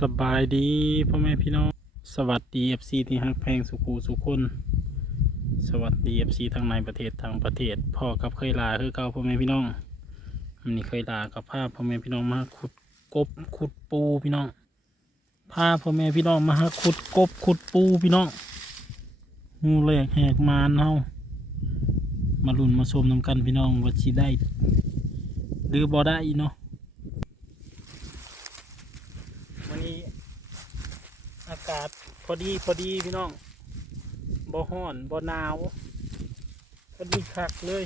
สบายดีพ่อแม่พี่น้อง สวัสดีเอฟซีที่ฮักแพงสุขูสุคนสวัสดีเอฟซีทั้งในประเทศทางประเทศพ่อกับเคยลาคือเก่าพ่อแม่พี่น้องมันนี้เคยลากับภาพพ่อแม่พี่น้องมาขุดกบขุดปูพี่น้องพาพ่อแม่พี่น้องมาหาขุดกบขุดปูพี่น้องงูแหลกแหกมานเฮามาลุ่นมาชมนำกันพี่น้องว่าสิได้ หรือบ่ได้เนาะ วันนี้อากาศพอดีพอดีพี่น้องบ่ห้อนบ่หนาวพอดีคักเลย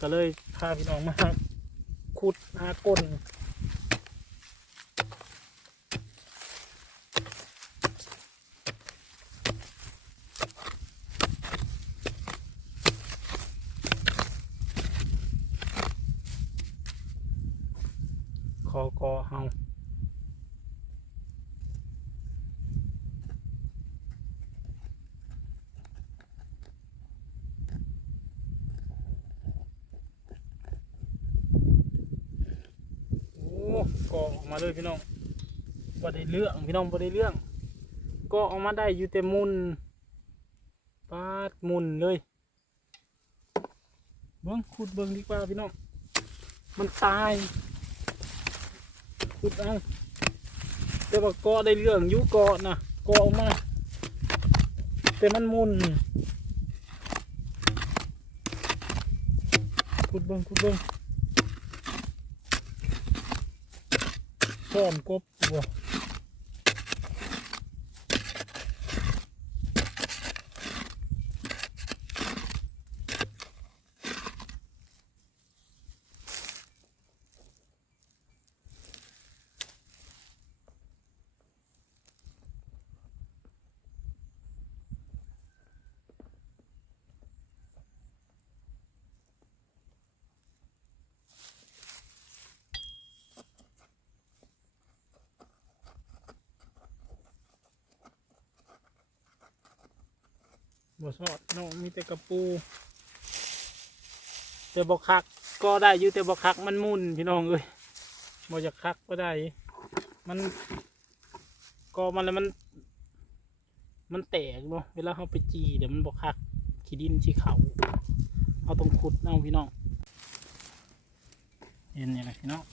ก็เลยพาพี่น้องมาขุดหาก้นคอกอเฮา โอ้ก็ออก มาเลยพี่น้องบ่ได้เรื่องพี่น้องบ่ได้เรื่อง ก็ออกมาได้อยู่แต่มุนปาดมุนเลยเบิ้งขุดเบิ้งดีกว่าพี่น้อง มันตาย ขุดเอาแต่ว่าเกาะได้เรื่องอยู่เกาะนะเกาะออกมา แต่มันมุนขุดเบิ้งขุดเบิ้ง ต้อนกบตัว บ่ซอดน้องมีแต่กระปู แต่บ่คักก็ได้อยู่แต่บ่คักมันมุนพี่น้องเอ้ยบ่จะคักก็ได้ มันก็มันแล้วมัน มันแตกเนาะเวลาเขาไปจีเดี๋ยวมันบ่คักขี้ดินขี้เขาเอาตรงขุดเอาพี่น้องเห็นยังไงพี่น้อง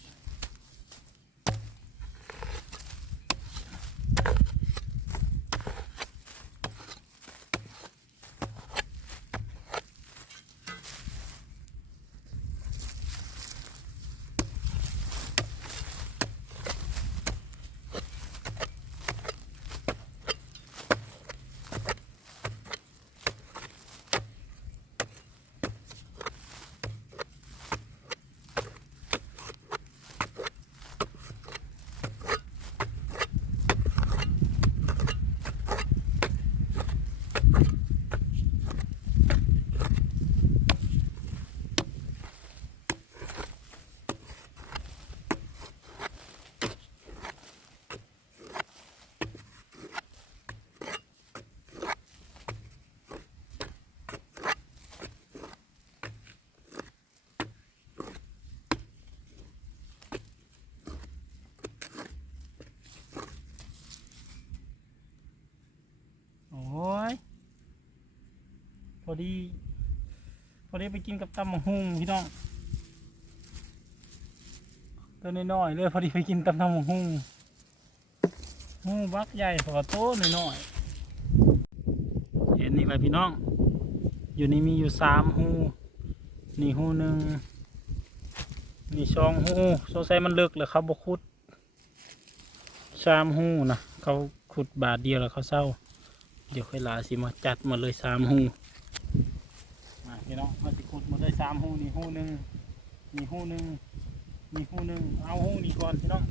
โอ้ย พ อดี พอดีไปกินกับตำมะฮุ่งพี่น้องตัวน้อยๆเลยพอดีไปกินตำตำมะฮุ่งหูบักใหญ่พอโตน้อยๆเห็นนี่เลยพี่น้อง อยู่นี่มีอยู่สามหูนี่หูหนึ่งนี่สองหูสงสัยมันเลิกแล้วเขาบกขุดสามหูนะเขาขุดบาทเดียวแล้วเขาเศร้า เดี๋ยวค่อยลาสิมาจัดหมาเลยสามหู มาพี่น้องมาสิขุดมาเลยสามหูนี่หูหนึ่งนี่หูหนึ่งนี่หูหนึ่งเอาหูนี่ก่อนพี่น้อง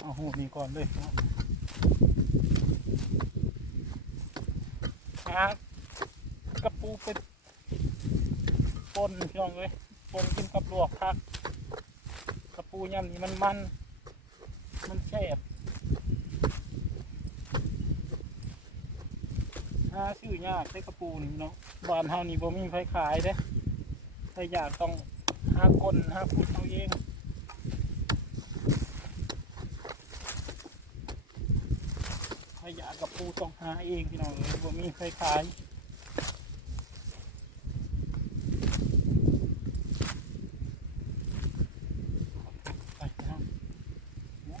เอาหูนี่ก่อนเลยพี่น้องหากระปูเป็นปนพี่น้องเลยปนกินกับลวกผักกระปูย่ำนี่มันมัน มันแซ่บาซื้อยากได้กระปูนี่เนาะบ้านเฮานี่บ่มีไผขายเด้ถ้าอยากต้องหากลหาขุดเอาเองถ้าอยากกับปูต้องหาเองพี่น้องเลยบ่มีใครขาย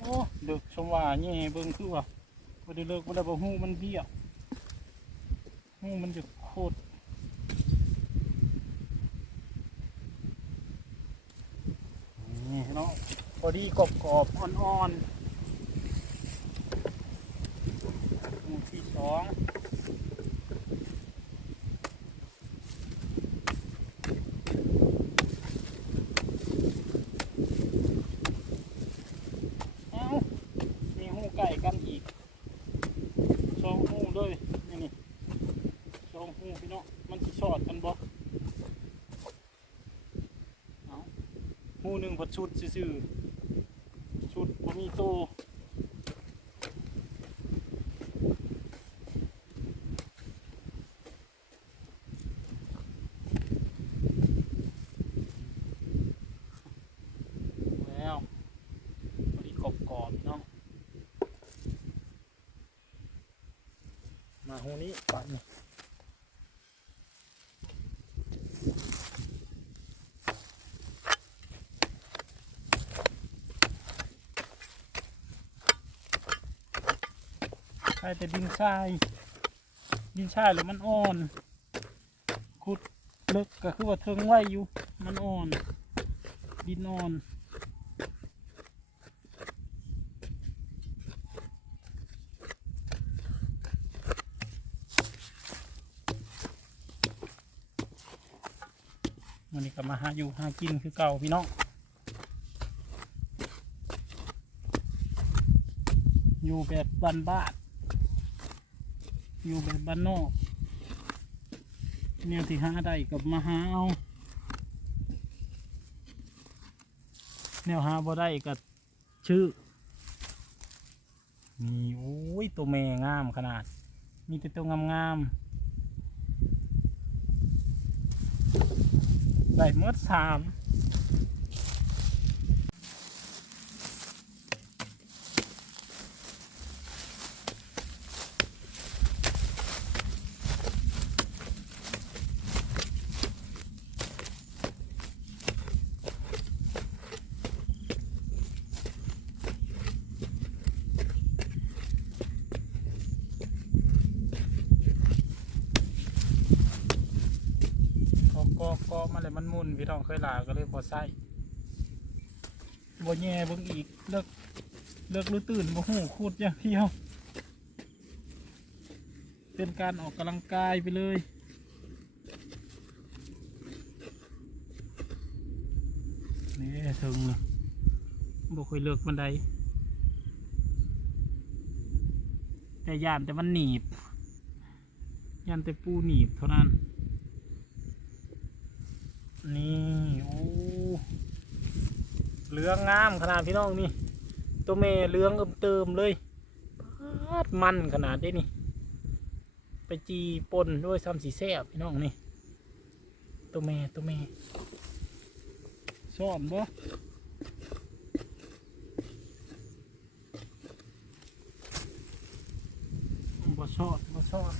โอ้เดึกชมว่านี่เบิ่งคือว่าบ่ได้เลิกบ่ได้บ่ฮู้มันเบี้ยว นี่มันจะโคตรนี่เน้องพอดีกรอบๆอ่อนๆหมู่ที่สองเอ้ามีหูไก่กันอีกสองหูเลยนี่นี่สองหูพี่น้องมันจะชอดกันบ่เอา พอชุดซื่อชุดบ่มีโตแล้วพอดีกรอบกรอบเนาะมาหูนี้ปัดนี่ใช่แต่ดินทรายดินทรายหรือมันอ่อนขุดลึกก็คือว่าเทิงไว้อยู่ มันอ่อน ดินอ่อนมันนี้ก็มาหาอยู่หากินคือเก่าพี่น้องอยู่แบบบ้านบ้าน อยู่แบบบ้านนอกแนวที่หาได้กับมาหาเอาแนวหาบ่ได้ก็ชื่อมีโอ้ยตัวแม่งามขนาด มีแต่ตัวงามๆได้เมื่อสามก็ก็ก็ มุนพี่น้องเคยลาก็เลยพอใส่บ่แย่เบิ่งอีกเลิกเลิกรู้ตื่นบ่หูคูดอย่างเดียวเป็นการออกกำลังกายไปเลยนี่ถึงแล้วบ่ค่อยเลิกบันไดแต่ยานแต่มันหนีบยานแต่ปูหนีบเท่านั้น นี่โอ้เหลืองงามขนาดพี่น้องนี่ ตัวเมเหลืองเอิ่มเติมเลยปาดมันขนาดได้นี่ ไปจีปนด้วยซ้ำสีแซ่บพี่น้องนี่ ตัวเมตัวเมซ่อนบ่บ่ซ่อนบ่ซ่อน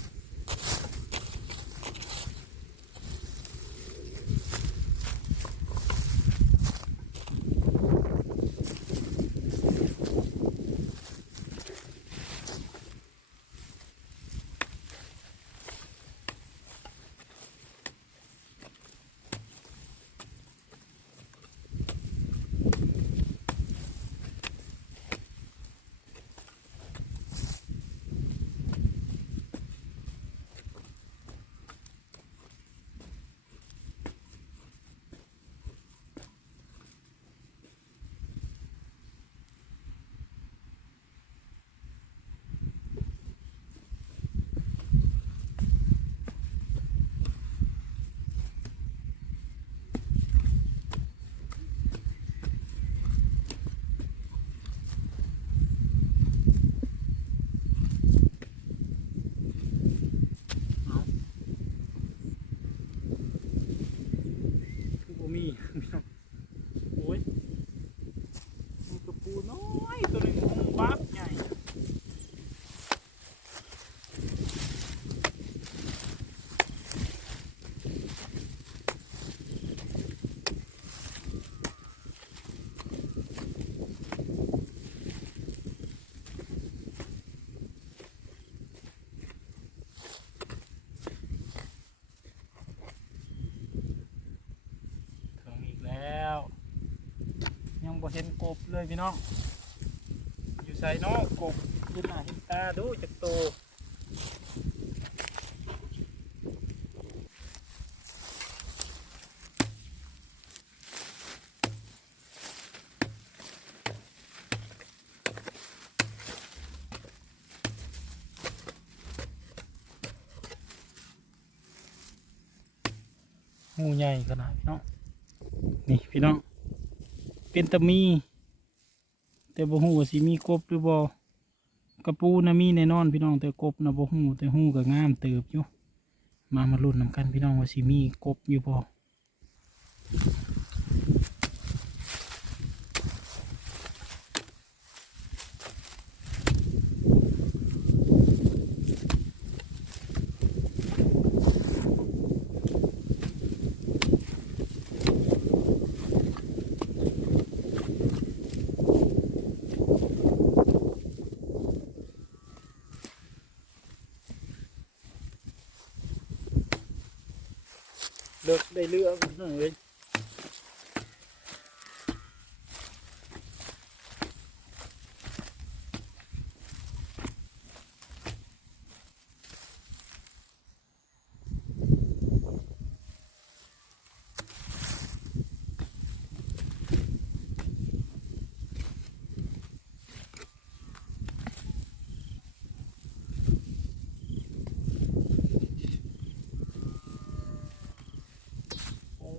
เห็นกบเลยพี่น้อง อยู่ใส่เนาะกบเห็นหน้าเห็นตาดูจากโตวงูใหญ่ขนาดพี่น้อง นี่พี่น้อง เป็นตะมี แต่บ่ฮู้ว่าสิมีกบหรือบ่กระปูนะมีแน่นอนพี่น้องแต่กบนะบ่หูแต่หูก็งามเติบอยู่มามาลุ้นนำกันพี่น้องว่าสิมีกบอยู่บ่ ได้เรื่องพี่น้องเอ้ยโอ้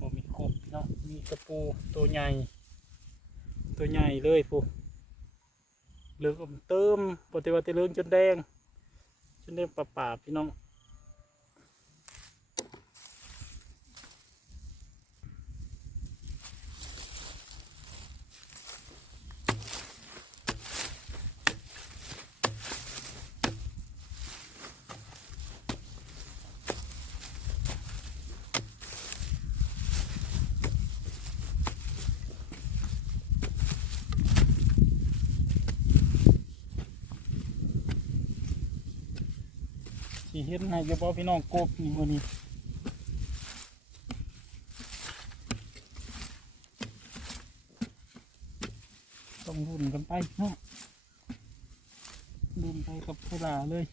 บ่มีกบพี่น้ อีกระปูตัวใหญ่ ตัวใหญ่เลยพูเหลือกเติมปฏิวัติเลืองจนแดงจนแดงป่าป่าๆพี่น้อง เห็นให้เฉพาะพี่น้องกบนี่มื้อนี้ต้องรุ่นกันไปเนาะรุ่นไปกับเวลาเลย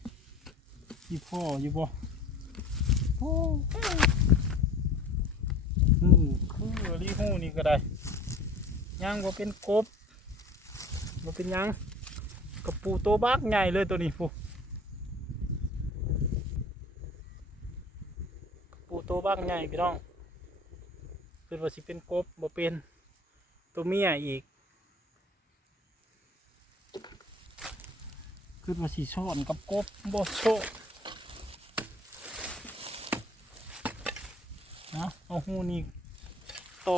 ยี่พ่ออยู่บ่โอ้หูคือรีหูนี่ก็ได้ยังบ่เป็นกบบ่เป็นหยังกระปูโตบักใหญ่เลยตัวนี้ฟู ปูโต บ้างใหญ่พี่น้องคือว่าสิเป็นกบบ่เป็นตัวเมียอีกคือว่าสีช่อนกับกบบ่โชนะเอาหูนี่ต่อ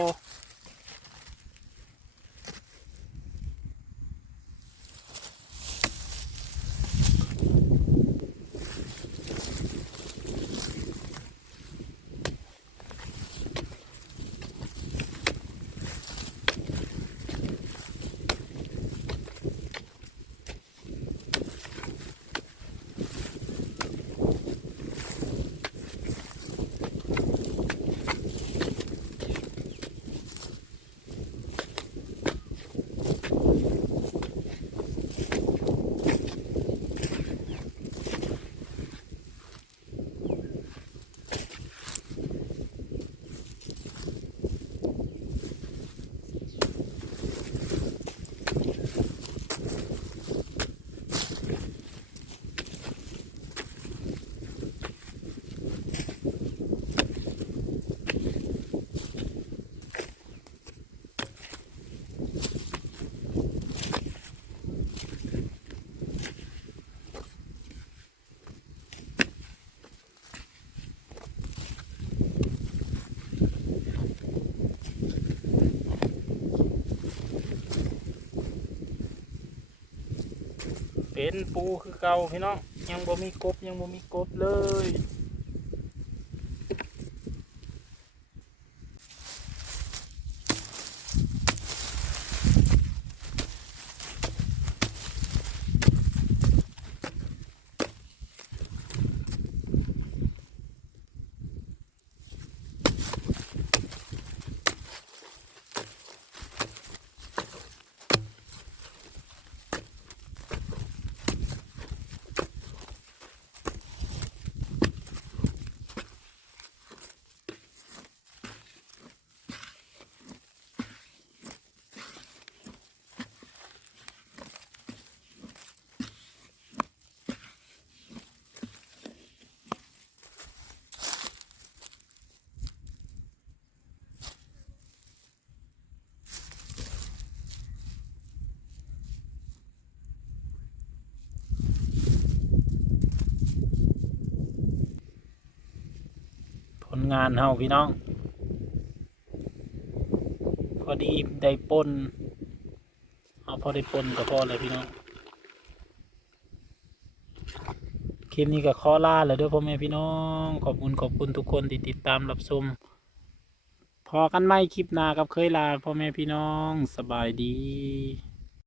เป็นปูคือเก่าพี่น้องยังบ่มีกบยังบ่มีกบเลย งานเฮาพี่น้อง พอดีได้ปนเอาพอได้ปนก็พอเลยพี่น้องคลิปนี้ก็ขอลาเลยด้วยพ่อแม่พี่น้อง ขอบคุณขอบคุณทุกคนที่ติดตามรับชมพอกันไหมคลิปหน้ากับเคยลาพ่อแม่พี่น้องสบายดี